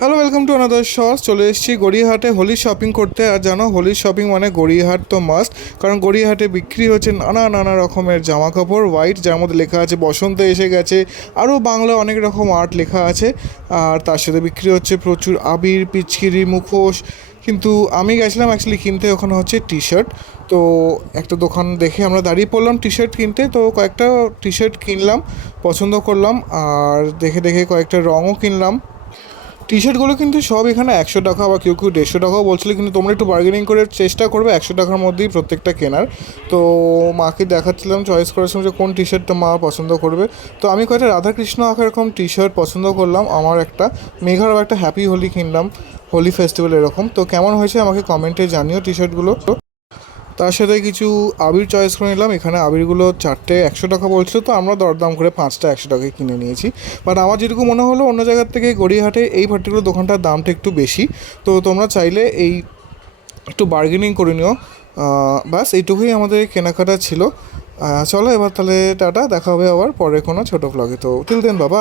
Hello, welcome to another shorts. চলে এসেছি গড়িয়াহাটে হোলির শপিং করতে। আর জানো, হোলির শপিং মানে গড়িয়াহাট তো মাস্ট, কারণ গড়িয়াহাটে বিক্রি হচ্ছে নানা নানা রকমের জামা কাপড় হোয়াইট, যার মধ্যে লেখা আছে বসন্ত এসে গেছে, আরও বাংলা অনেক রকম আর্ট লেখা আছে। আর তার সাথে বিক্রি হচ্ছে প্রচুর আবির, পিচকিরি, মুখোশ। কিন্তু আমি গেছিলাম অ্যাকচুয়ালি কিনতে, ওখানে হচ্ছে টি শার্ট। তো একটা দোকান দেখে আমরা দাঁড়িয়ে পড়লাম টি শার্ট কিনতে। তো কয়েকটা টি শার্ট কিনলাম, পছন্দ করলাম। আর দেখে দেখে কয়েকটা রঙও কিনলাম। টি শার্টগুলো কিন্তু সব এখানে 100 টাকা, বা কেউ কেউ 150 টাকাও বলছিল, কিন্তু তোমরা একটু বার্গেনিং করে চেষ্টা করবে 100 টাকার মধ্যেই প্রত্যেকটা কেনার। তো মাকে দেখাচ্ছিলাম, চয়েস করেছিলাম যে কোন টি শার্টটা মা পছন্দ করবে। তো আমি কয়েকটা রাধাকৃষ্ণ আঁকা এরকম টি শার্ট পছন্দ করলাম। আমার একটা মেঘারও একটা হ্যাপি হোলি কিনলাম, হোলি ফেস্টিভ্যাল এরকম। তো কেমন হয়েছে আমাকে কমেন্টে জানিও টি শার্টগুলো। তার সাথে কিছু আবির চয়েস করে নিলাম। এখানে আবিরগুলো চারটে 100 টাকা বলছিল, তো আমরা দরদাম করে পাঁচটা 100 টাকায় কিনে নিয়েছি। বাট আমার যেটুকু মনে হলো, অন্য জায়গার থেকে গড়িয়াহাটে এই পার্টিকুলার দোকানটার দামটা একটু বেশি। তো তোমরা চাইলে এই একটু বার্গেনিং করে নিও। ব্যাস এইটুকুই আমাদের কেনাকাটা ছিল। চলো এবার তাহলে টাটা, দেখা হবে আবার পরে কোনো ছোটো ভ্লগে। তো টিল দেন, বাবা।